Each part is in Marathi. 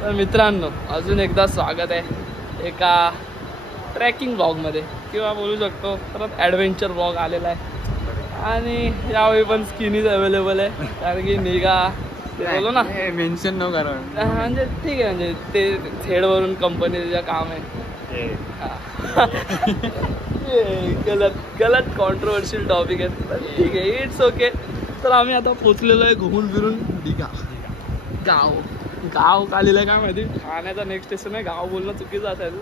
तर मित्रांनो अजून एकदा स्वागत आहे एका ट्रॅकिंग ब्लॉगमध्ये किंवा बोलू शकतो परत ॲडव्हेंचर ब्लॉग आलेला आहे आणि यावेळी पण स्किनीज अवेलेबल आहे कारण की निघा ते बोलू ना मेन्शन न करा म्हणजे ठीक आहे म्हणजे ते थेडवरून कंपनीचं काम आहे गलत कॉन्ट्रोवर्शियल टॉपिक आहे पण ठीक आहे इट्स ओके. तर आम्ही आता पोचलेलो आहे घुमून फिरून दिघा गाव का लिहिलं आहे काय माहिती. ठाण्याचा नेक्स्ट स्टेशन आहे. गाव बोलणं चुकीचं असायचं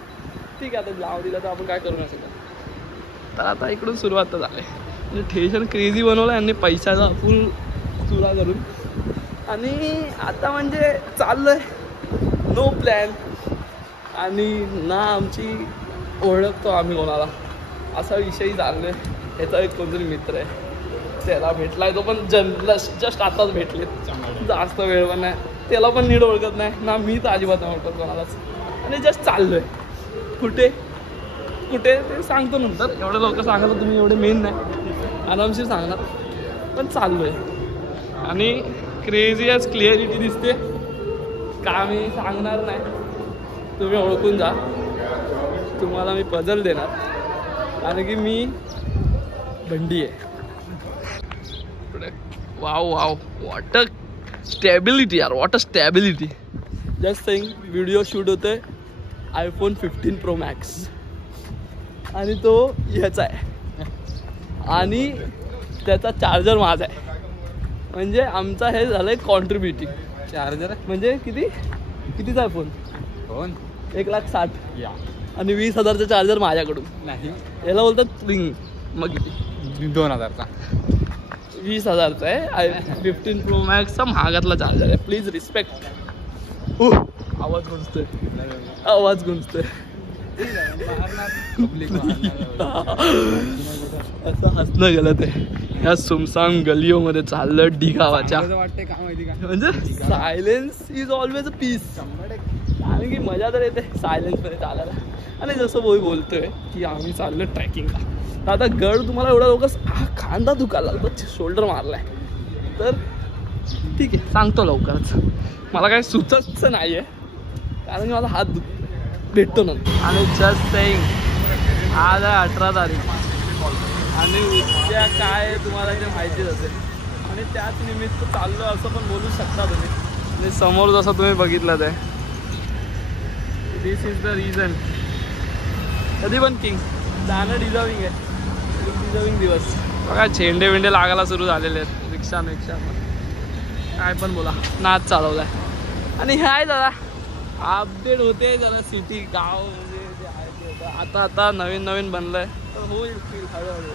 ठीक आहे आता गाव दिलं तर आपण काय करू नाही शकत. तर आता इकडून सुरुवात तर झाली म्हणजे स्टेशन क्रेझी बनवलं यांनी पैशाचा फुल चुरा करून आणि आता म्हणजे चाललं आहे नो प्लॅन आणि ना आमची ओळखतो आम्ही कोणाला असा विषय चाललो आहे. ह्याचा एक कोणतरी मित्र आहे त्याला भेटला आहे तो पण जस्ट आताच भेटले जास्त वेळ पण नाही त्याला पण नीट ओळखत नाही ना मी तर अजिबात नाही ओळखत कोणालाच आणि जस्ट चाललो आहे कुठे ते सांगतो नंतर. एवढे लोक सांगायला तुम्ही एवढे मेन नाही आरामशीर सांगणार पण चाललो आहे आणि क्रेझी आज क्लिअरिटी दिसते का मी सांगणार नाही तुम्ही ओळखून जा. तुम्हाला मी पझल देणार कारण की मी बंडी आहे. वाव वॉट अ स्टॅबिलिटी यार what a stability. Just saying video shoot होते iPhone 15 Pro Max आणि तो ह्याचा आहे आणि त्याचा चार्जर माझा आहे म्हणजे आमचा हे झालं आहे कॉन्ट्रीब्युटिंग चार्जर म्हणजे कितीचा आहे फोन 1,60,000 या आणि 20,000चा चार्जर माझ्याकडून नाही याला बोलतात रिंग मग किती 2,000चा 20,000चा आहे 15 Pro Max चा महागातला चार्जर आहे. Please respect. आवाज गुंजतोय असं हसणं गलत आहे. ह्या सुमसाम गलियोमध्ये चाललं ढिगावाच्या वाटतंय का माहिती का म्हणजे silence is always a peace कारण की मजा तर येते सायलेन्समध्ये चालायला. आणि जसं बोलतोय की आम्ही चाललो ट्रॅकिंगला तर आता गड तुम्हाला एवढा लोकं खांदा दुखायला लागतो शोल्डर मारलाय तर ठीक आहे सांगतो लवकरच. मला काही सुचतच नाही आहे कारण की माझा हात भेटतो नंतर. आणि जस्ट सेइंग आज आहे 18 तारीख आणि उद्या काय तुम्हाला ते माहितीच असेल आणि त्याच निमित्त चाललो असं पण बोलू शकता तुम्ही. आणि समोर जसं तुम्ही बघितलं ते दिस इज द रिझन. कधी पण किंग जाणं डिझर्विंग आहे. डिझर्विंग दिवस बघा झेंडे विंडे लागायला सुरू झालेले आहेत रिक्षा काय पण बोला नाच चालवलाय. आणि हे आहे दादा अपडेट होते जरा सिटी गाव म्हणजे जे आहे ते होतं आता नवीन बनलंय तर होईल फील हळूहळू.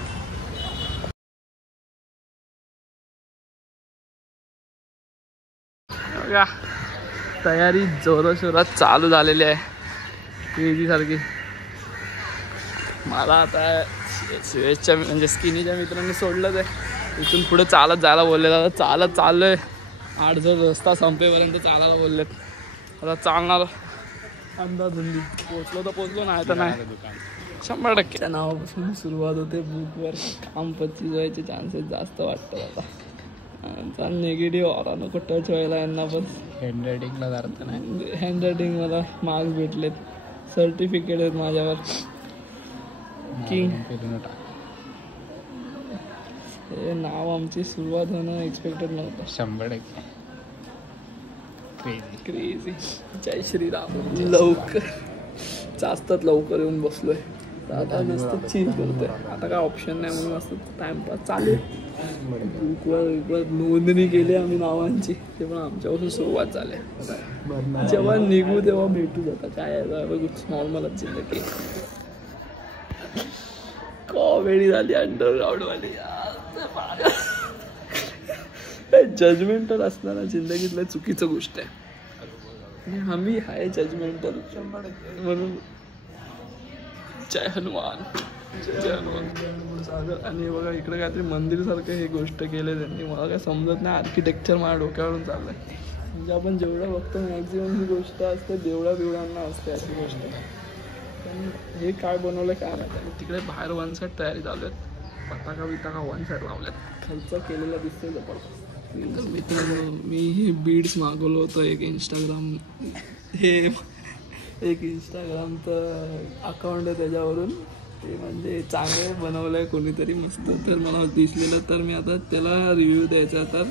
बघा तयारी जोराशोरात चालू झालेली आहे क्रेझी सारखी. मला आता सुयशच्या म्हणजे स्किनीच्या मित्रांनी सोडलंच आहे इथून पुढे चालत जायला बोललेलं चालत चाललोय 8 जर रस्ता संपेपर्यंत चालायला बोललेत. आता चालणार अंदाधुंदी पोचलो नाही तर नाही 100% त्या नावापासून सुरुवात होते. बुकवर काम 25 व्हायचे चान्सेस जास्त वाटतात आता. निगेटिव्ह ऑरा नको टच व्हायला यांना पण. हँडरायटिंगला जात नाही हँडरायटिंग मला मार्क्स भेटलेत सर्टिफिकेट आहेत माझ्यावर किंग. हे नाव आमची सुरुवात होणं एक्सपेक्टेड नव्हतं 100% क्रेझी. जय श्रीराम. लवकर जास्तच लवकर येऊन बसलोय आता मस्त चीज करतोय आता काय ऑप्शन नाही म्हणून मस्त टाइमपास चालू आहे. बुकवर नोंदणी केली आम्ही नावांची ते पण आमच्यापासून सुरुवात झाली. जेव्हा निघू तेव्हा भेटू जाता काय नॉर्मलच जिंदगी. कॉमेडी झाली अंडरग्राऊंडवाली जजमेंटल असणारा जिंदगीतलं चुकीचं गोष्ट आहे. आम्ही आहे जजमेंटल म्हणून जय हनुमान. आणि बघा इकडे काहीतरी मंदिर सारखं हे गोष्ट केले त्यांनी मला काय समजत नाही. आर्किटेक्चर माझ्या डोक्यावरून चाललंय म्हणजे आपण जेवढं बघतो मॅक्झिमम ही गोष्ट असते देवळाबिवळांना असते अशी गोष्ट. पण हे काय बनवलं काय नाही. तिकडे बाहेर 1 साईड तयारी चालू आहेत. पताका 1 साईड लावल्यात. खर्च केलेला दिसतोय जबरदस्त. मित्रांनो मी हे बीड्स मागवलं होतं एक इंस्टाग्राम हे एक इंस्टाग्रामचं अकाउंट आहे त्याच्यावरून ते म्हणजे चांगले बनवलं आहे कोणीतरी मस्त तर मला दिसलेलं तर मी आता त्याला रिव्ह्यू द्यायचा तर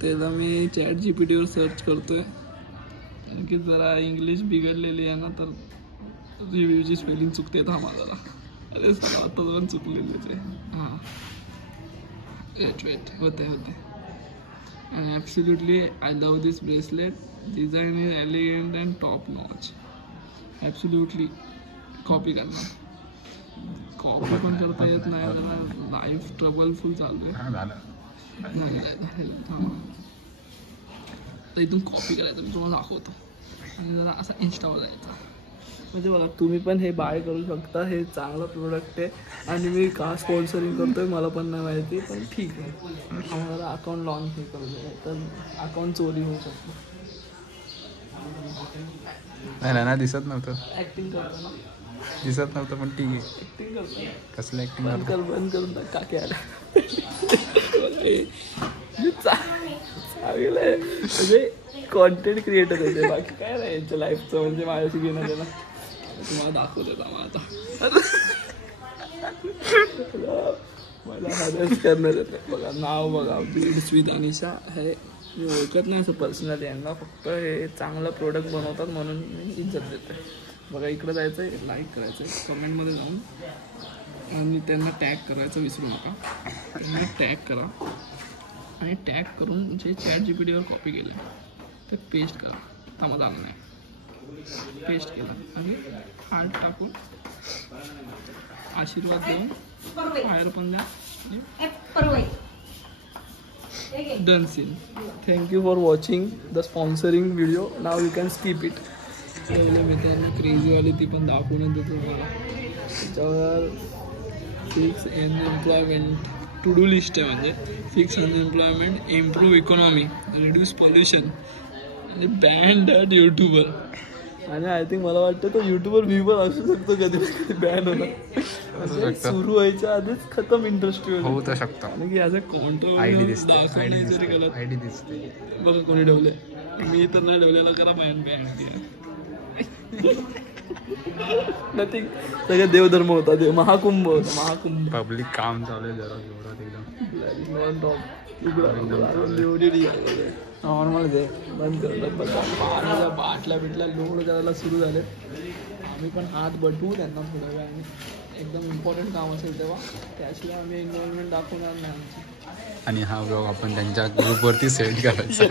त्याला मी ChatGPT सर्च करतोय की जरा इंग्लिश बिघडलेली आहे ना तर रिव्ह्यूची स्पेलिंग चुकते थांबा जरा अरे सर आता जाऊन चुकलेलीच आहे हां वेट होते and absolutely I love this bracelet. Design is elegant and top notch. Absolutely copy करणार कॉपी पण करता येत नाही जरा लाईफ ट्रबलफुल चालू आहे तर इथून कॉपी करायचं मी तुम्हाला दाखवतो आणि जरा असा इंस्टावर जायचा म्हणजे बघा तुम्ही पण हे बाय करू शकता हे चांगलं प्रोडक्ट आहे आणि मी का स्पॉन्सरिंग करतोय मला पण नाही माहिती पण ठीक आहे आम्हाला अकाउंट लॉन्च हे करू दे तर अकाउंट चोरी होऊ शकतो नाही दिसत नव्हतं ॲक्टिंग करतो ना दिसत नव्हतं पण ठीक आहे ॲक्टिंग करतो कसलं ऍक्टिंग बंद करून टाक काके आला चांगलं आहे म्हणजे कॉन्टेंट क्रिएटर आहे बाकी काय नाही यांच्या लाईफचं म्हणजे माझ्याशी घेणं त्याला तुम्हाला दाखवत मला आता मला हॅरस करणार येतं बघा नाव बघा बीड्स विथ अनिशा हे मी ओळखत नाही असं पर्सनली यांना फक्त हे चांगलं प्रोडक्ट बनवतात म्हणून मी इज्जत देतो बघा इकडं जायचं आहे लाईक करायचं आहे कमेंटमध्ये जाऊन आणि त्यांना टॅग करायचं विसरू नका त्यांना टॅग करा आणि टॅग करून जे ChatGPT कॉपी केलं आहे ते पेस्ट करा थांबा झालं नाही पेस्ट केलं आणि हार्ट टाकून आशीर्वाद देऊन बाहेर पण द्या done scene thank you for watching the sponsoring video now you can skip it मित्रांनो क्रेझीवाली ती पण दाखवून देतो मला त्याच्यावर fix unemployment to do list आहे म्हणजे fix unemployment improve economy reduce pollution आणि बॅन डॅट यूट्यूबर आणि आय थिंक मला वाटतं तो यूट्यूबर मी पण असू शकतो कधी कधी बॅन होणार सुरू व्हायच्या आधीच खतम इंडस्ट्री होऊ तर शकतो आणि की ॲज अ कॉन्ट्रोवर्सी आयडी दिसते बघा कोणी ठेवले मी तर नाही ठेवलेलं करा बॅन नथिंग सगळं देवधर्म होता देव महाकुंभ होता महाकुंभ पब्लिक काम चालू आहे जरा जोरात नॉर्मल दे बंद करतात पाण्याच्या बाटल्या बिटल्या लोड करायला सुरू झाले आम्ही पण हात बटवू त्यांना थोड्या वेळाने एकदम इम्पॉर्टंट काम असेल तेव्हा त्याशिवाय आम्ही इन्व्हॉल्वमेंट दाखवणार नाही आमची आणि हा ब्लॉग आपण त्यांच्या ग्रुपवरती सेट करायचा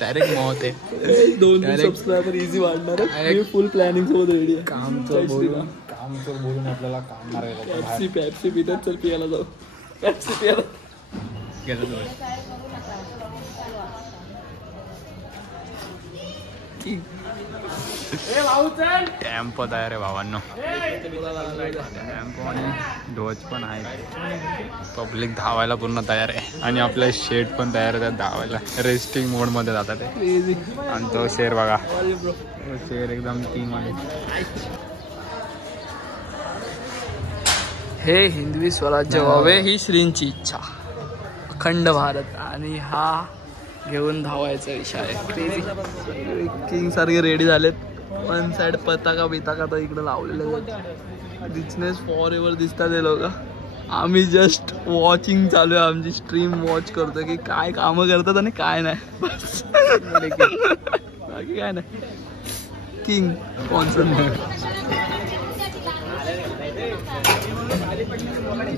डायरेक्ट मौत आहे 2 सबस्क्रायबर इझी वाढणार आहे फुल प्लॅनिंग सोबत रेडी आहे कामचं बोलून आपल्याला काम मारायला पॅप्सी पितात चल पियाला जाऊ पॅप्सी पियाला गेलं टॅम्पो तयार आहे भावांनो टॅम्पो आणि ढोच पण आहे पब्लिक धावायला पूर्ण तयार आहे आणि आपले शेड पण तयार आहे धावायला रेस्टिंग मोडमध्ये जातात ते आणि तो शेर बघा शेर एकदम टीम आहे हे हिंदवी स्वराज्य व्हावे ही श्रींची इच्छा अखंड भारत आणि हा घेऊन धावायचा विषय आहे क्रेझी किंग सारखे रेडी झालेत वन साईड पताका बिताका तर इकडे लावलेले रिचनेस फॉर एव्हर दिसतात हे लोक आम्ही जस्ट वॉचिंग चालू आहे आमची स्ट्रीम वॉच करतो की काय कामं करतात आणि काय नाही बाकी काय नाही किंग स्पॉन्सर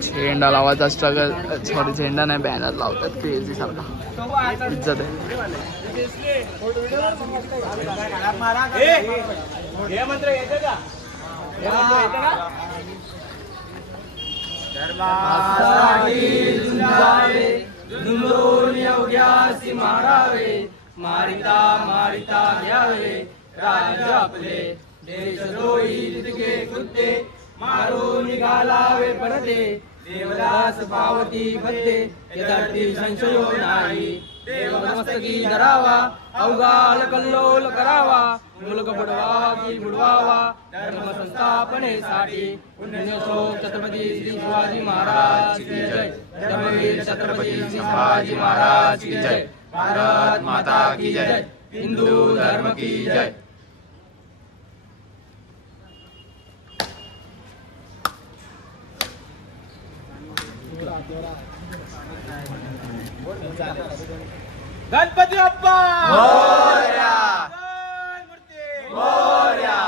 झेंडा लावायचा स्ट्रगल सॉरी झेंडा नाही बॅनर लावतात क्रेझी सारखा इज्जत आहे मारिता मारिता घ्यावे राज्य आपले देशद्रोही तितके कृत्ये मारून निघालावे परते देवदास पावती बद्दे यदार्थी संशयो नाही देवमस्तकी धरावा अवघाल कल्लोल करावा मुलग बुडवा की बुडवावा धर्म संस्थापनेसाठी पुण्यश्लोक छत्रपती श्री शिवाजी महाराज की जय धर्मवीर छत्रपती शिवाजी महाराज की जय भारत माता की जय हिंदू धर्म की जय गणपती बाप्पा मोरया. मोरया.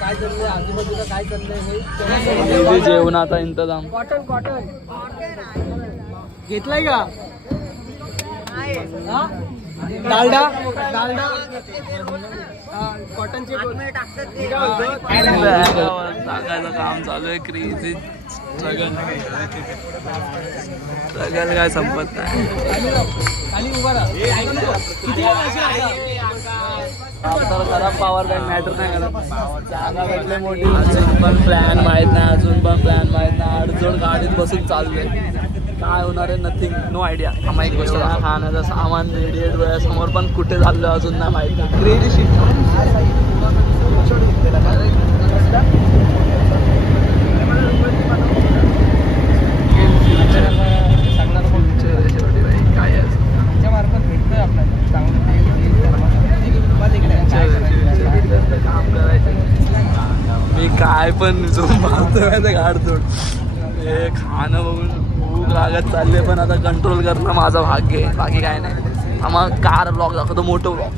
काय चाललंय आजूबाजूला काय चाललंय जेवणाचा इंतजाम. कॉटन घेतलाय का डालडा कॉटनचे टाकायचं काम चालू आहे. क्रेझी स्ट्रगल काय संपत नाही. खराब पॉवर बँक मॅटर नाही करत. जागा भेटले मोठी. अजून पण प्लॅन माहित नाही. अडचण गाडीत बसून चाललोय. काय होणार आहे नथिंग, नो आयडिया. आम्हा एक गोष्ट खाण्याचं सामान रेडी डोळ्यासमोर पण कुठे चाललं अजून नाही माहिती. Crazy shit. काय भेटतोय आपल्याला काम करायचं. मी काय पण झोप मारतोय गाडतोड. हे खाणं बघून भूक लागत चालले पण आता कंट्रोल करणं माझं भाग्य आहे. बाकी काय नाही. आम्हाला कार ब्लॉग दाखवतो, मोठं ब्लॉग.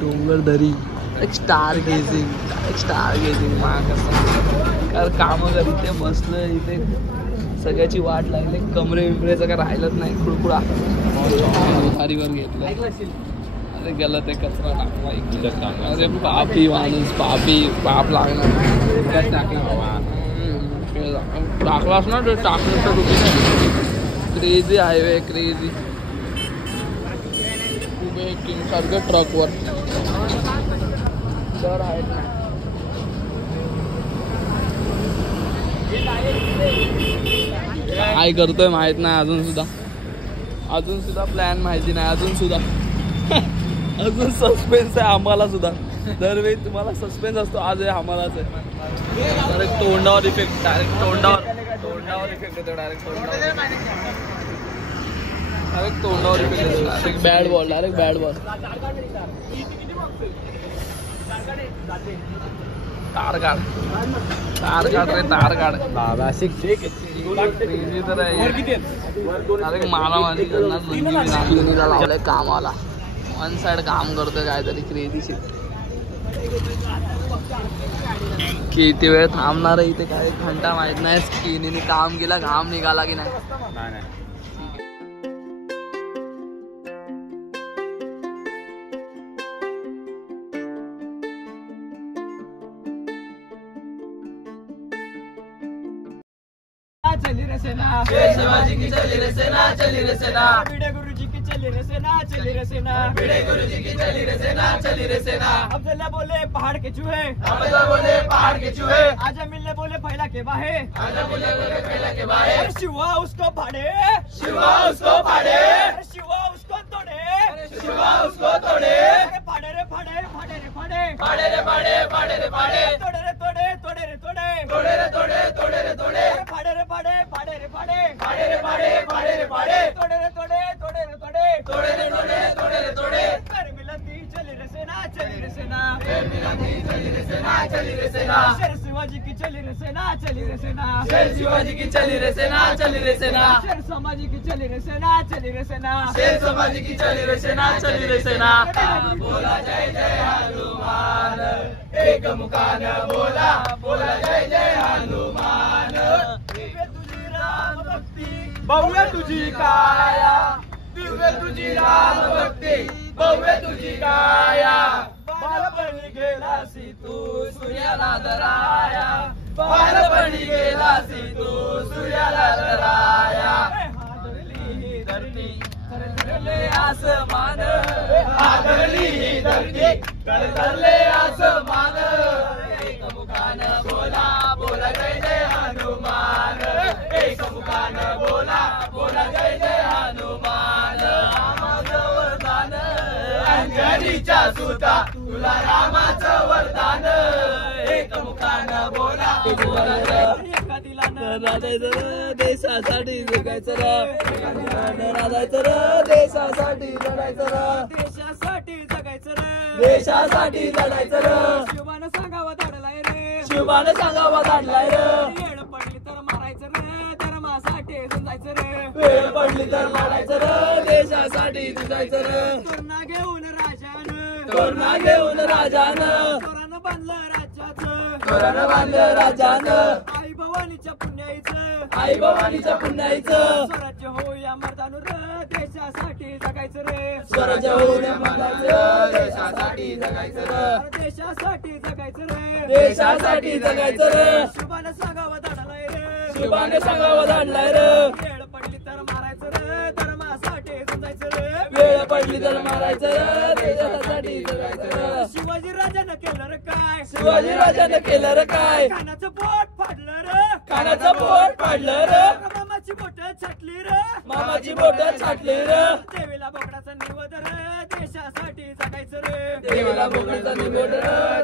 डोंगरदरी स्टार गेजिंग कारण कामं कर इथे बसलं. इथे सगळ्याची वाट लागली. कमरे बिमरेचं काय राहिलंच नाही. खुडखुडा उधारीवर घेतलं. अरे गेलं ते कचरा टाकला. अरे पापी माणूस पाप लागणार. टाकलास ना टाकलं तर तुम्ही नाही. Crazy highway crazy. किंग सारखं ट्रकवर दर आहेत ना. काय करतोय माहित नाही अजून सुद्धा प्लॅन माहिती नाही. अजून सस्पेन्स आहे आम्हाला सुद्धा. दरवेळी तुम्हाला सस्पेन्स असतो. आज आहे आम्हालाच आहे. डायरेक्ट तोंडावर इफेक्ट. तोंडावर इफेक्ट येतो. डायरेक्ट तोंडावर इफेक्ट येतो. Direct bad ball. तार काढ बाबा. शिक तर आहे. मारामारी करणार. लावलंय कामाला. वन साइड काम करतोय काहीतरी क्रेझी शिट. किती वेळ थांबणार आहे इथे काय घंटा माहित नाही. स्किनीने काम केला. घाम निघाला की नाही. चली रे सेना, शिवाजी की चली रे सेना, चली रे सेना, भिड़े गुरुजी की चली रे सेना, चली रे सेना, भिड़े गुरुजी की चली रे सेना, चली रे सेना। अब्दुल्ला बोले पहाड़ के चूहे, अब्दुल्ला बोले पहाड़ के चूहे, आजा मिलने बोले फैला के बाहे, आजा मिलने बोले फैला के बाहे, शिवा उसको फाड़े, शिवा उसको फाड़े, शिवा उसको तोड़े, शिवा उसको तोड़े, फाड़े रे फाड़े, फाड़े रे फाड़े, फाड़े रे फाड़े, फाड़े रे फाड़े, तोड़े रे तोड़े, तोड़े रे तोड़े, तोड़े रे तोड़े, तोड़े रे तोड़े, फाड़े रे फाड़े, फाड़े रे फाड़े, फाड़े रे फाड़े, फाड़े रे फाड़े, तोड़े रे तोड़े, तोड़े रे तोड़े, तोड़े रे तोड़े, तोड़े रे तोड़े, कर मिलती चली रे सेना, चली रे सेना, चली रे सेना, चली रे सेना, शेर शिवाजी की चली रे सेना, चली रे सेना, शेर शिवाजी की चली रे सेना, चली रे सेना, शेर समाजी की चली रे सेना, चली रे सेना, शेर समाजी की चली रे सेना, चली रे सेना। बोला जय जय हनुमान, एक मुखान बोला, बोला जय जय हनुमान। दिव्य तुझी राम भक्ती, भव्य तुझी काया, दिव्य तुझी राम भक्ती, भव्य तुझी काया, बालपणी गेलासी तू सूर्याला धराया, बालपणी गेलासी तू सूर्याला धराया। हादरली ही धरती थरथरले आसमान, आदरली ही धरती करले आसमान। एक मुखान बोला, बोला जय जय हनुमान, एक मुखान बोला, बोला जय जय हनुमान। आमाजवळ गाणं, अंजनी अंजनीच्या सुता तुला रामाचं वरदान एकमुखानं बोला एका दिलानं राजायचं र देशासाठी जगायचं र राजायचं र देशासाठी लढायचं र देशासाठी जगायचं रे देशासाठी लढायचं र शिवानं सांगावं धाडलाय रे शिवानं सांगावा धाडलाय र येड पडली तर मारायचं रे धर्मासाठी झुंजायचं रे वेळ पडली तर लढायचं र देशासाठी झुजायचं र तोरणा घेऊन राजानं तोरणा घेऊन राजानं तोरणं बांधलं राज्याचं तोरणं बांधलं राजानं आई भवानीच्या पुण्याईचं आई भवानीच्या पुण्याईचं स्वराज्य होऊया मर्दानू रे देशासाठी जगायचं रे स्वराज्य होऊन म्हणायचं देशासाठी जगायचं र देशासाठी जगायचं रे देशासाठी जगायचं र शिवानं सांगावं धाडलाय रे शिवाने सांगावं धाडलाय र येड पडली तर मारायचं रे धर्मासाठी झुंजायचं रे वेळ पडली तर मारायचं र देशासाठी जगायचं र शिवाजी राजानं केलं रे काय शिवाजी राजाने केलं र काय कानाचं बोट फाडलं रे कानाचं बोट पाडलं र मामाची बोट छाटली रे मामाची बोट छाटली र देवीला बोकडाचा निवद रे देशासाठी जगायचं रे देवीला बोकडाचा निवड र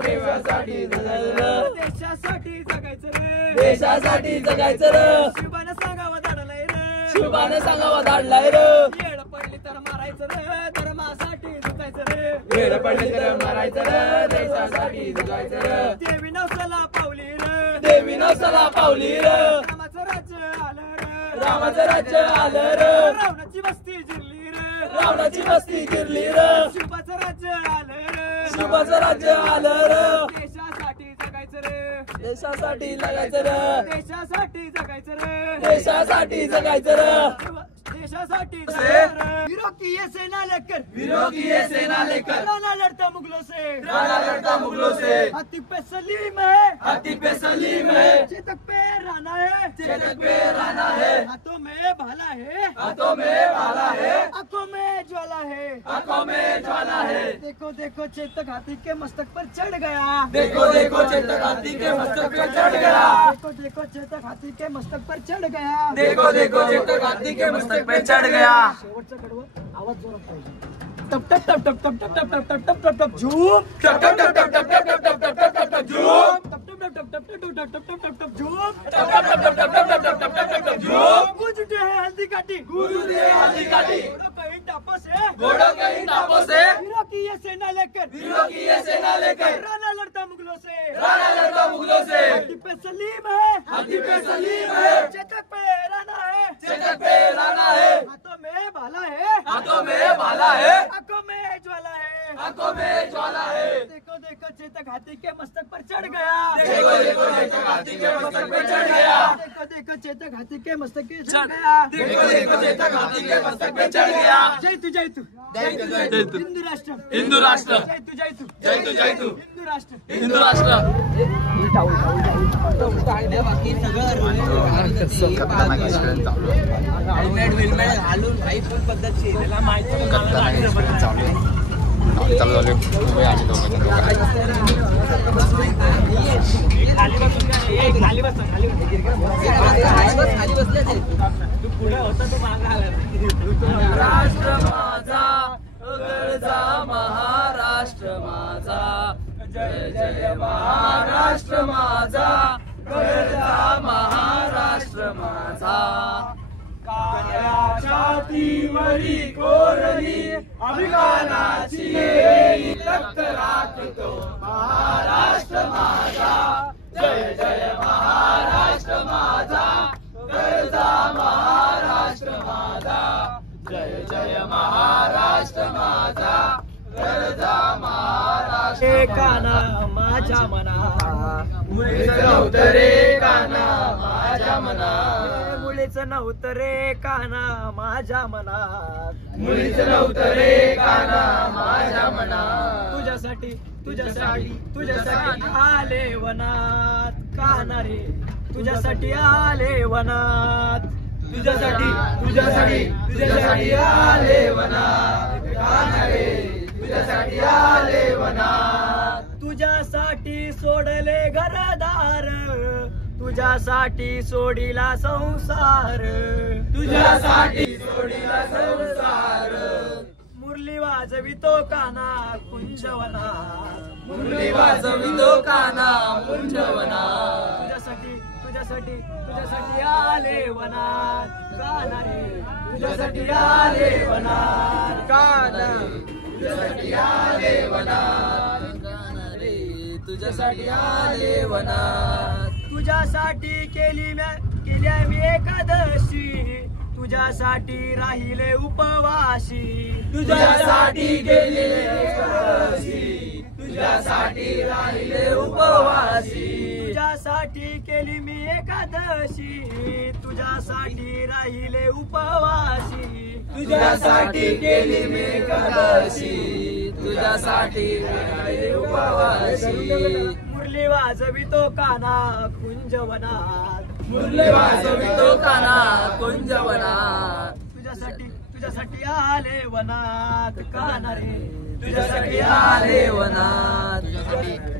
देशासाठी जगायचं र देशासाठी जगायचं रे देशासाठी जगायचं र शिवानं सांगावं धाडलाय रे शिवाने सांगावा धाडलाय र येड पडली तर मारायचं रे धर्मासाठी झुकायचं रे वेळ पडली तर मारायचं र देशासाठी जगायचं र देवी नवसाला पावली रे देवी नवसाला पावली र रामाचं राज्य आलं रे रामाचं राज्य आलं र रावणाची वस्ती जिरली रे रावणाची वस्ती गिरली र शिवाचं राज्य आलं रे शिवाचं राज्य आलं र देशासाठी जगायचं रे देशासाठी लगायचं र देशासाठी जगायचं रे देशासाठी जगायचं र देशासाठी जगायचं रे वीरों की ये सेना लेकर वीरों की ये सेना लेकर राणा लड़ता मुगलों से राणा लड़ता मुगलों से हाथी पे सलीम है हाथी पे सलीम है चेतक पे राणा है चेतक पे राणा है हाथों में भाला है हाथों में भाला है आंखों में ज्वाला है आंखों में ज्वाला है देखो देखो चेतक हाथी के मस्तक पर चढ़ गया देखो देखो चेतक हाथी के मस्तक पे चढ़ गया देखो देखो चेतक हाथी के मस्तक पर चढ़ गया देखो देखो चेतक हाथी के मस्तक पे चढ़ गया शेवटचं कडवं आवाज जोरात पाहिजे टप टप टप टप टप टप टप टप टप टप टप झूम टप टप टप टप टप टप टप टप टप टप टप झूम टप टप टप टप टप टप टप टप टप टप झूम टप टप टप टप टप टप टप टप टप टप झूम गूंज उठे हैं हल्दी काटी गुरु दे हल्दी काटी घोड़ों कहीं टापों से घोड़ों कहीं टापों से वीरों की ये सेना लेकर वीरों की ये सेना लेकर राणा लड़ता मुगलों से राणा लड़ता मुगलों से हाथी पे सलीम है हाथी पे सलीम है चेतक पे राणा है चेतक पे राणा है हाथों में भाला है हाथों में भाला है आंखों में ज्वाला है आंखों में ज्वाला है देखो देखो चेतक हाथी के मस्तक पर चढ़ गया देखो देखो चेतक हाथी के मस्तक पे चढ़ गया देखो देखो चेतक हाथी के मस्तक पे चढ़ गया देखो देखो चेतक हाथी के मस्तक पे चढ़ गया जय तू जय तू जय तू हिंदू राष्ट्र हिंदू राष्ट्र जय तू जय तू जय तू जय तू हिंदू राष्ट्र हिंदू राष्ट्र खतरनाक एक्सपिरियन्स चालू आहे खतरनाक एक्सपिरियन्स चालू आहे चालू झाले उभे आम्ही राष्ट्र माझा गरजा महाराष्ट्र माझा जय जय महाराष्ट्र माझा गरजा महाराष्ट्र माझा छातीवरी कोरली अभिमानाची तख्त राखतो महाराष्ट्र माझा जय जय महाराष्ट्र माझा गरजा महाराष्ट्र माझा जय जय महाराष्ट्र माझा गरजा महाराष्ट्र काना माझ्या मना मुळीच नव्हतं रे काना माझ्या मनात मुळीच नव्हतं रे काना माझ्या मनात मुळीच नव्हतं रे काना माझ्या मनात तुझ्यासाठी तुझ्यासाठी तुझ्यासाठी आले वनात काना रे तुझ्यासाठी आले वनात तुझ्यासाठी तुझ्यासाठी तुझ्यासाठी आले वनात काना रे तुझ्यासाठी आले वनात तुझ्यासाठी सोडले घरदार तुझ्यासाठी सोडिला संसार तुझ्यासाठी सोडिला संसार मुरली वाजवितो काना कुंजवनात, मुरली वाजवितो काना कुंजवनात, तुझ्यासाठी तुझ्यासाठी तुझ्यासाठी आले वनात काना रे, तुझ्यासाठी आले वनात काना, तुझ्यासाठी आले वनात काना रे, तुझ्यासाठी आले वनात. तुझ्यासाठी केली मी एकादशी, तुझ्यासाठी राहिले उपवासी, तुझ्यासाठी केली एकादशी, तुझ्यासाठी राहिले उपवासी, तुझ्यासाठी केली मी एकादशी, तुझ्यासाठी राहिले उपवासी, तुझ्यासाठी केली मी एकादशी, तुझ्यासाठी राहिले उपवासी. मुरली वाजवितो काना कुंजवनात, मुरली वाजवितो काना कुंजवनात, तुझ्यासाठी तुझ्यासाठी आले वनात काना रे, तुझ्यासाठी आले वनात,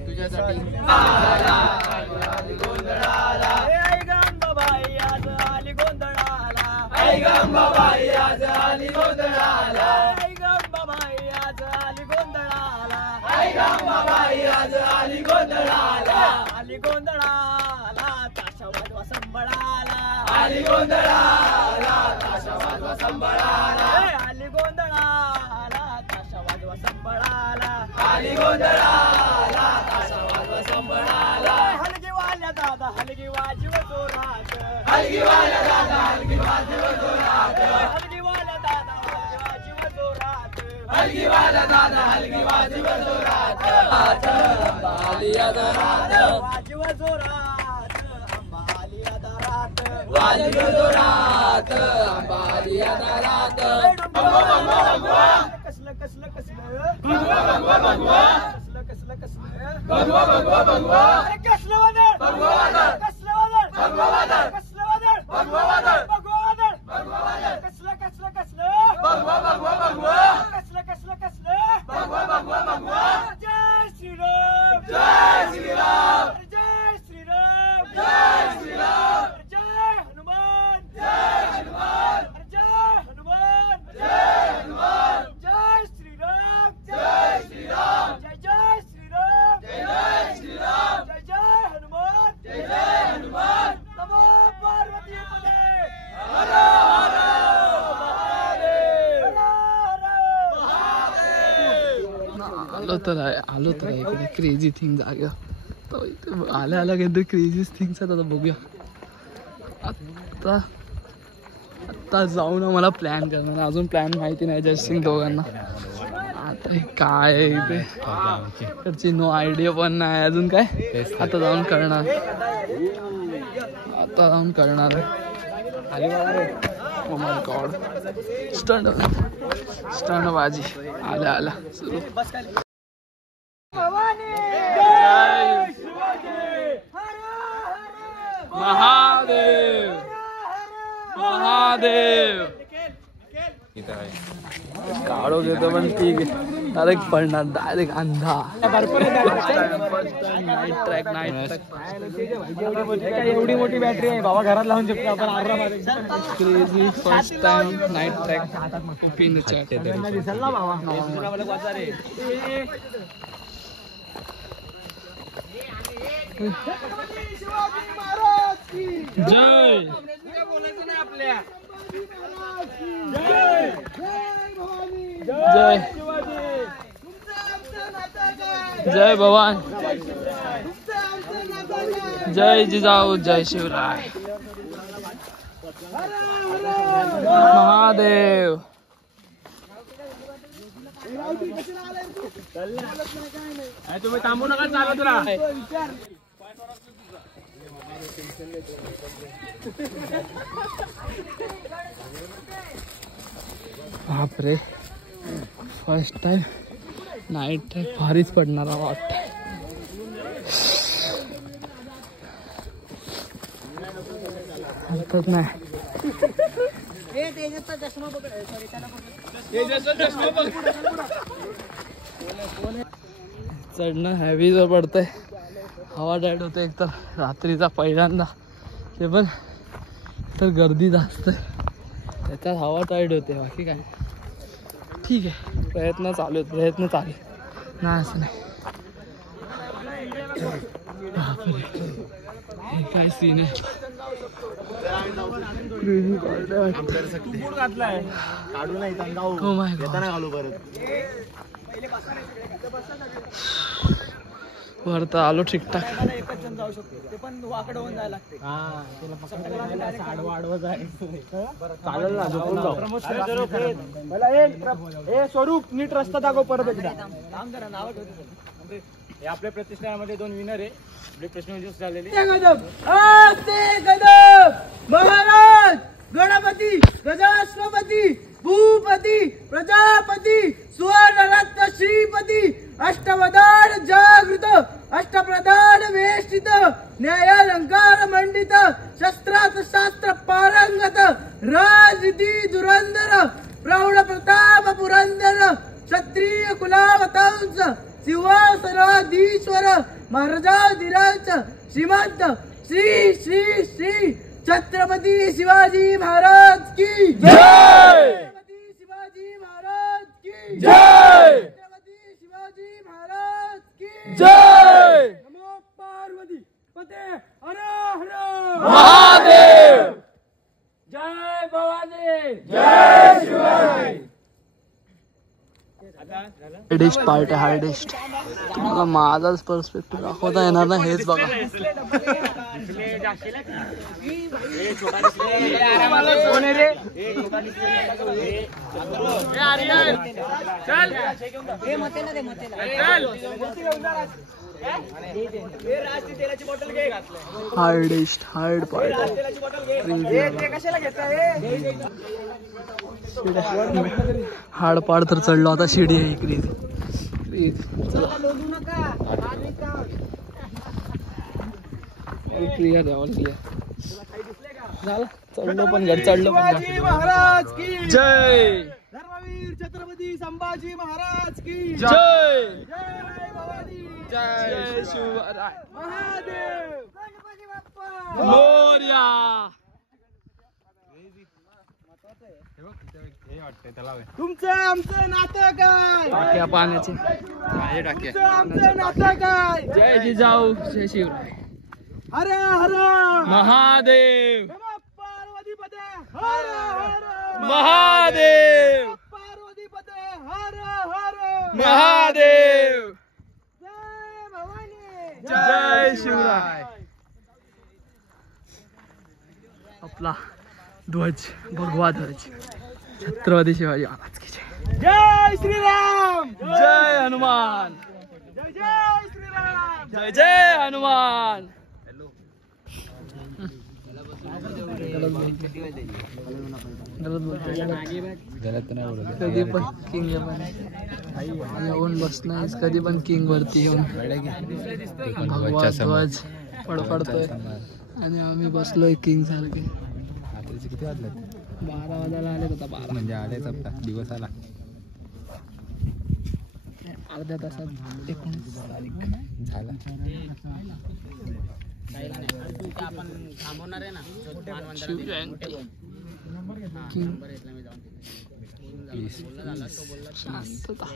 तुझ्यासाठी आला गोंधळाला. आई गंगाबाई आज आली गोंधळाला, आई गंगाबाई आज आली गोंधळाला, आई गंगाबाई आज आली गोंधळाला, आई गंगाबाई आज आली गोंधळाला, आली गोंधळाला ताशा वाजवा संबळाला, आली गोंधळाला ताशा वाजवा संबळाला, आली गोंधळाला ताशा वाजवा संबळाला, आली गोंधळाला ताशा वाजवा संबळाला. हलगी वाल्या दादा हलगी वाजव जोरात, हलगी वाल्या दादा हलगी वाजव जोरात, हलगी वाल्या दादा हलगी वाजव जोरात, हलगी वाल्या दादा हलगी वाजव जोरात, आलिया दरात वाजव जोरात, आलिया दरात वाजव जोरात, आलिया दरात. कसलं कसलं कसलं भगवा भगवा भगवा, कसलं कसलं कसलं भगवा भगवा भगवा, कसलं वादळ भगवा वादळ, कसलं वादळ भगवा वादळ, कसलं वादळ भगवा वादळ, भगवा वादळ भगवा वादळ, कसलं कसलं कसलं भगवा भगवा भगवा, कसलं कसलं कसलं भगवा भगवा भगवा. जय श्रीराम जय श्रीराम जय श्रीराम जय श्रीराम, जय हनुमान जय हनुमान, जय हनुमान जय हनुमान, जय श्रीराम जय श्रीराम, जय जय श्रीराम जय जय श्रीराम, जय जय हनुमान जय जय हनुमान. नमो पार्वती पते हर हर महादेव, हर हर महादेव. आलो तर आहे इकडे क्रेझी थिंग जागा, तर इथे आल्या आल्या काहीतरी क्रेझी थिंग्स आहेत. आता बघूया, आत्ता जाऊ ना, मला प्लॅन करणार, अजून प्लॅन माहिती नाही जयसिंग दोघांना. आता हे काय आहे इथे त्याची नो आयडिया पण नाही अजून काय. आता जाऊन करणार, आता जाऊन करणार. ओ माय गॉड, स्टंट बाजी आल्या आल्या सुरू. महादेव महादेव काढो घेतो पण ठीक आहे, डायरेक्ट पडणार, डायरेक्ट अंधा. नाईट ट्रॅक एवढी मोठी बॅटरी आहे बाबा, घरात लावून शकतो आपण आरामात. Crazy first time night track in the chat. दिसेल ना बाबा. जय जय जय भवान, जय जिजाऊ, जय शिवराय, महादेव. तुम्ही थांबू नका, चालत राहा. बापरे, फर्स्ट टाइम नाईट ट्रॅक भारीच पडणारा वाटत. हरकत नाही. चढणं हॅवी जर पडतंय, हवा टाईट होते. एक तर रात्रीचा पहिल्यांदा, ते पण तर गर्दी जास्त, त्याच्यात हवा टाईट होते. बाकी काय ठीक आहे. प्रयत्न चालू आहेत, प्रयत्न चालू आहेत. नाही असं नाही. बापरे. हे काय सीन आहे. Oh my God. वरतं आलो ठीकठाक. एकच जण जाऊ शकतो, ते पण वाकडं होऊन जायला लागते. चालेल ना, झोपून जाऊ. स्वरूप नीट रस्ता दाखव परत एकदा. काम करा, नाव ठेवतो. हे आपल्या प्रतिष्ठानामध्ये 2 विनर आहे. आपले प्रश्न झालेले महाराज गणपती गजाश्वपती भूपती प्रजापती सुवर्णरत्न श्रीपती अष्टवदान जागृत अष्टप्रधान वेष्टित न्यायालंकार मंडित शस्त्रात शास्त्र पारंगत राजनीती धुरंधर प्रौढ प्रताप पुरंदर क्षत्रिय कुलावतांस सिंहासनाधीश्वर महाराजाधिराज श्रीमंत श्री श्री श्री छत्रपती शिवाजी महाराज की जय. छत्रपती शिवाजी महाराज की जय. छत्रपती शिवाजी महाराज की जय. नमो पार्वती पते हर हर महादेव. जय भवानी जय शिवाजी. हार्डेस्ट पार्ट आहे, हार्डेस्ट. तुम्हाला माझाच पर्स्पेक्टिव्ह दाखवता येणार ना, हेच बघा. Hardest hard part. हार्ड पाड तर चढलो, आता शिडी आहे इकडे. क्लिअर झालं, चढलो पण घर चढलो पण. महाराज की जय. धर्मवीर छत्रपती संभाजी महाराज की जय. जय भवानी जय शिवराय महादेव. गणपती बाप्पा मोरया. तुमचं आमचं नातं काय. टाक्या पाण्याचे. तुमचं आमचं नातं काय. जय जिजाऊ जय शिवराय. हर हर महादेव. नमः पार्वतीपते हर हर महादेव. पार्वतीपते हर हर महादेव. जय भवानी जय शिवराय. आपला ध्वज, भगवा ध्वज, छत्रपती शिवाजी महाराज की जय. जय श्रीराम. जय हनुमान. जय जय श्रीराम. जय जय हनुमान. कधी पण किंग येऊन बसणार, कधी पण किंग वरती येऊन भगवा ध्वज फडफडतोय आणि आम्ही बसलोय किंग सारखे. किती वाजले? 12 वाजायला आले आता. 12 म्हणजे आलेच आपला दिवस आला. अर्ध्या तासात 19 तारीख झाला. शिवजयंती. शांतता.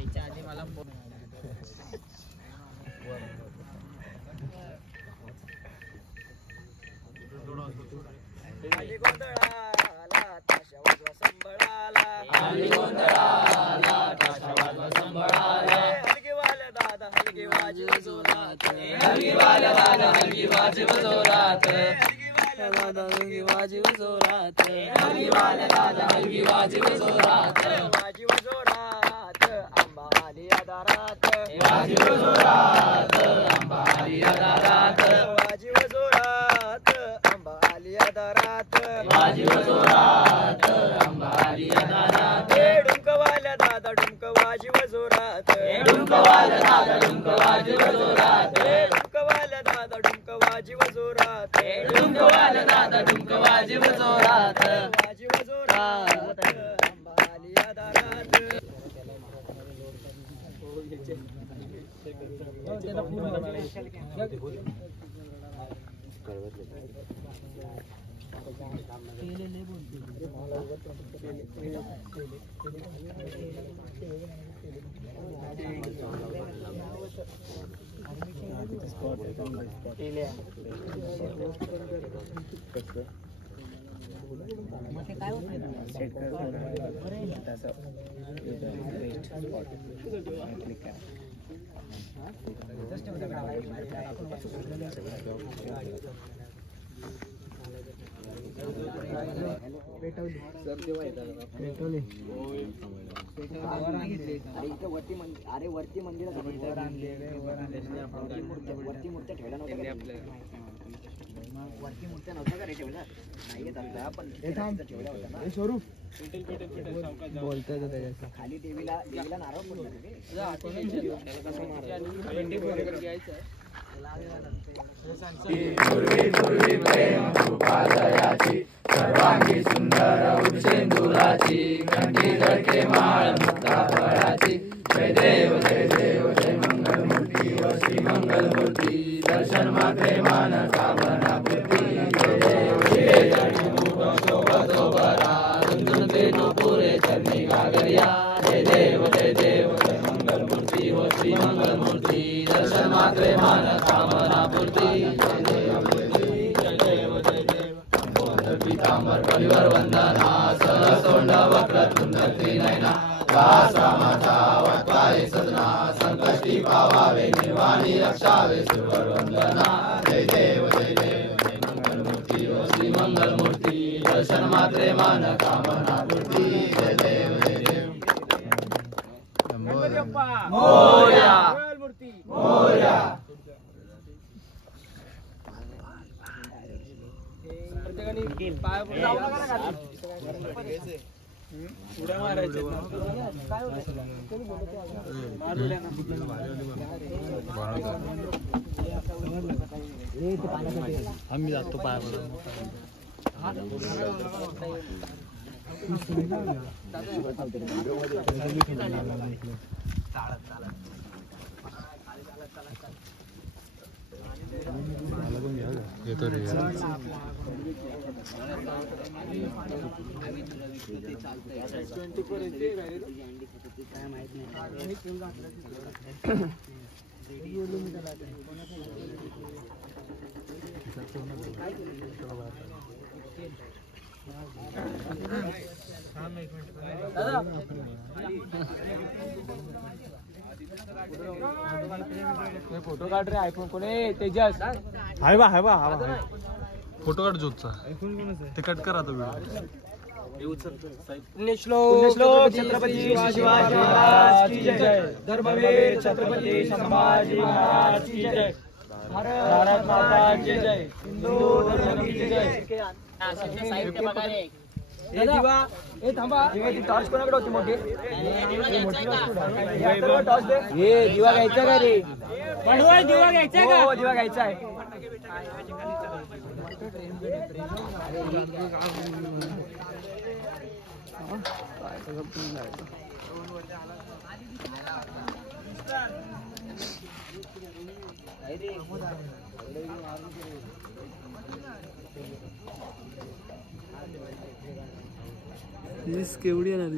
अरे वरती मंदिर वरती मूर्त्या ठेवल्या नव्हत्या वरती मूर्त्या नव्हत्या का रे ठेवल्या नाही पण ठेवल्या होत्या ना स्वरूप बोलतोय त्याच्या खाली देवीला नारळ सर्वांगी सुंदर उच्चेंदुराची कंठी जळके माळ मुक्ता फळाची जय देव जय मंगल मूर्ती व श्री मंगल मूर्ती दर्शन मात्रे मान कामना पूर्ती जय देव शोभा रुंदते तो पुरे चरणी गागरिया जय देव जय मंगल मूर्ती व श्री मंगल मूर्ती दर्शन मात्रे मान कामना पूर्ती जय देव पीतांबर कलिवर वंदना सहसोंड वक्रतुंड त्रिनयना दास रामाचा वाटपाय सजना संकष्टी पावावे निर्वाणी रक्षावे सुरवर वंदना जय देव मंगल मूर्ती व श्री मंगल मूर्ती दर्शन मात्रे मान कामना पूर्ती जय देव मोरया मोरया उड्या मारायच्या आम्ही जातो पाया येतो रे फोटो काढ रे आयफोन कोणी तेजस हाय बा फोटो काढ जोतचा ते कट करा तो पुण्यश्लोक छत्रपती शिवाजी महाराज की जय धर्मवीर छत्रपती संभाजी महाराज की जय भारत माता की जय हिंदू धर्म की जय थांबा टॉर्च कोणाकडे होती मोठी दिवा घ्यायचा का रे दिवा घ्यायचा का दिवा घ्यायचा आहे केवढी आहे ना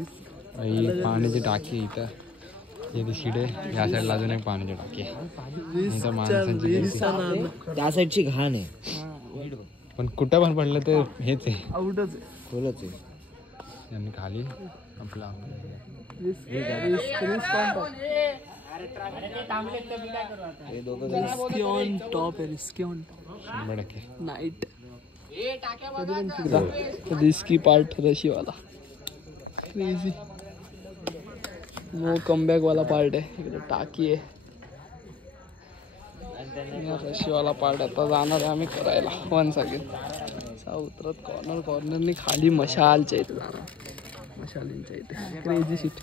पाण्याची टाकी इथं हे शिडे या साईडला अजून एक पाण्याची टाकी आहे त्या साईडची घाण आहे पण कुठं पण पडलं तर हेच आहे आउटच खोलच आहे यांनी खाली आपला नाईट रिस्की पार्ट रशीवाला क्रेझी नो कमबॅक वाला पार्ट आहे इकडे टाकी आहे रशीवाला पार्ट आता जाणार आहे आम्ही करायला वन सेकंड उतरत कॉर्नरनी खाली मशालच्या इथे जाणार मशालींच्या इथे क्रेझी सीट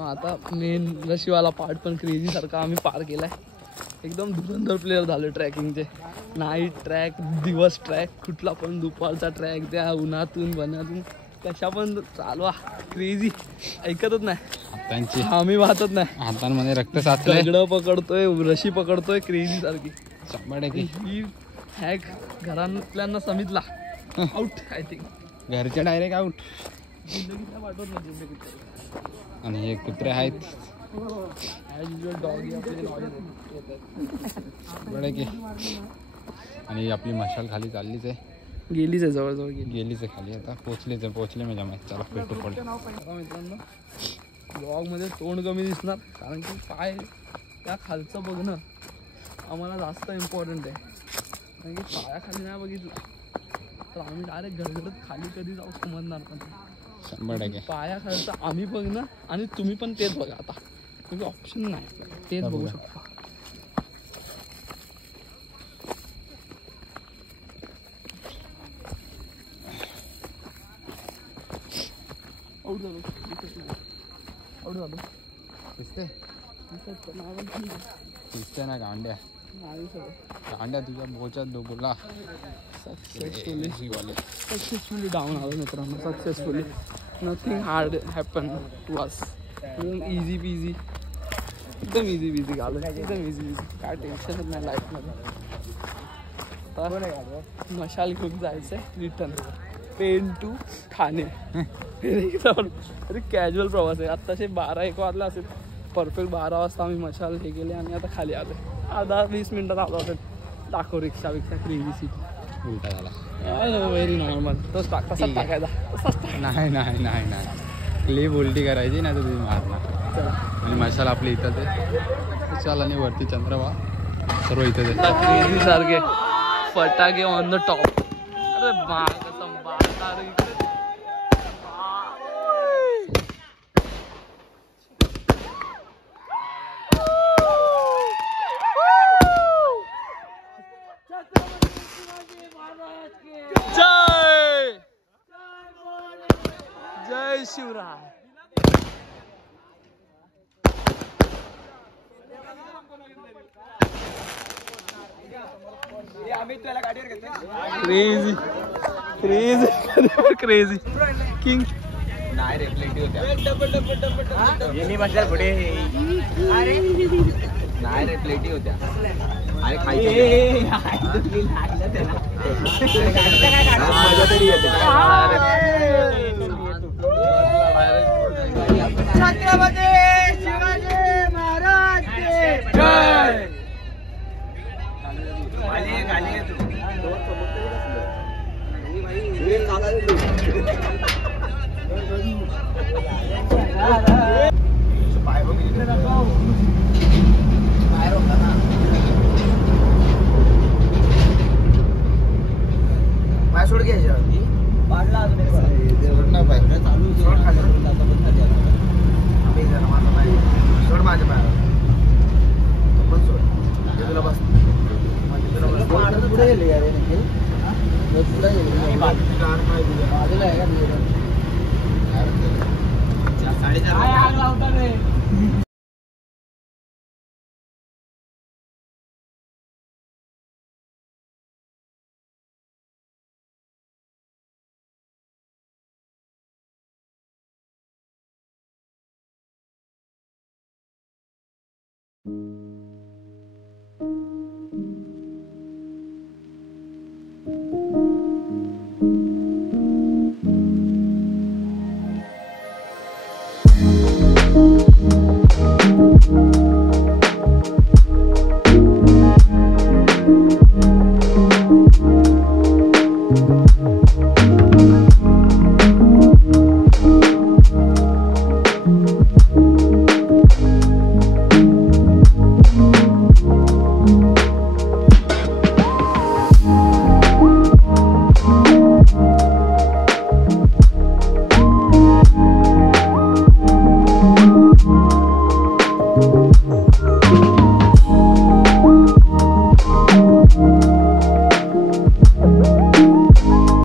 आता मेन रशीवाला पार्ट पण क्रेझी सारखा आम्ही पार केलाय एकदम धुरंधर प्लेयर झाले ट्रॅकिंगचे नाईट ट्रॅक दिवस ट्रॅक कुठला पण दुपारचा ट्रॅक त्या उन्हातून बनातून कशा पण चालवा क्रेझी ऐकतच नाही त्यांची आम्ही वाहतच नाही हातांमध्ये रक्त साचलंय दगडं पकडतोय रशी पकडतोय क्रेझी सारखी 100% ही हॅक घरातल्यांना समजला आउट आय थिंक. घरचे डायरेक्ट आउट. जिंदगीला पाठवत नाही जिंदगीला. आणि हे कुत्रे आहेत ॲज युजल डॉगी आपले नॉलेज येतात. बरं की. आणि आपली मशाल खाली चाललीच आहे. गेलीच आहे जवळजवळ गेलीच आहे खाली. आता पोचले मी जमा. चला पेट्रोल पडलं. आता मित्रांनो ब्लॉगमध्ये तोंड कमी दिसणार कारण की पाय त्या खालचं बघणं आम्हाला जास्त इम्पॉर्टंट आहे. कारण की पायाखाली नाही बघितलं तर आम्ही डायरेक्ट घरघरत खाली कधी जाऊ समजणार पण. 100% पायाखालचं आम्ही बघणं आणि तुम्ही पण तेच बघा आता. म्हणजे ऑप्शन नाही तेच बघू बघूया. शकता. आउट झालो आउट झालो. दिसते नाही दिसते ना गांड्या सगळं गांड्या तुझ्या बोचा बोला. सक्सेसफुली डाऊन आलो मित्रांनो. Successfully nothing hard happen to us. Easy peasy एकदम इझी पिझी आलो. एकदम इझी पिझी काय टेन्शनच नाही लाईफमध्ये. आता मशाल घेऊन जायचं आहे रिटर्न. Pain to Thane. तरी कॅज्युअल प्रवास आहे. आत्ताचे 12-1 वाजला असेल. परफेक्ट 12 वाजता आम्ही मशाल हे केले आणि आता खाली आलो. 10-20 मिनटात आलो असेल. दाखव रिक्षा क्रेझी सिटी. उलटा झाला. Very normal. तसंच टाकायचा तसाच टाक. नाही क्लिप उलटी करायची नाही तर तुम्ही मारणार. आणि मशाल आपली इथंच आहे. चल आणि वरती चंद्रवा सर्व इथंच आहे. क्रेझी सारखे फटाके ऑन द टॉप. अरे जय जय Shivray. Crazy crazy crazy king. नाही रे प्लेटी होत्या. नाही रे प्लेटी होत्या. अरे छत्रपती शिवाजी महाराज की जय. सोड घ्यायच्या पाडला सोड माझ्या पायाला पण सोड तुला बस पुढे गेले यार बाजूला आहे का 4:30.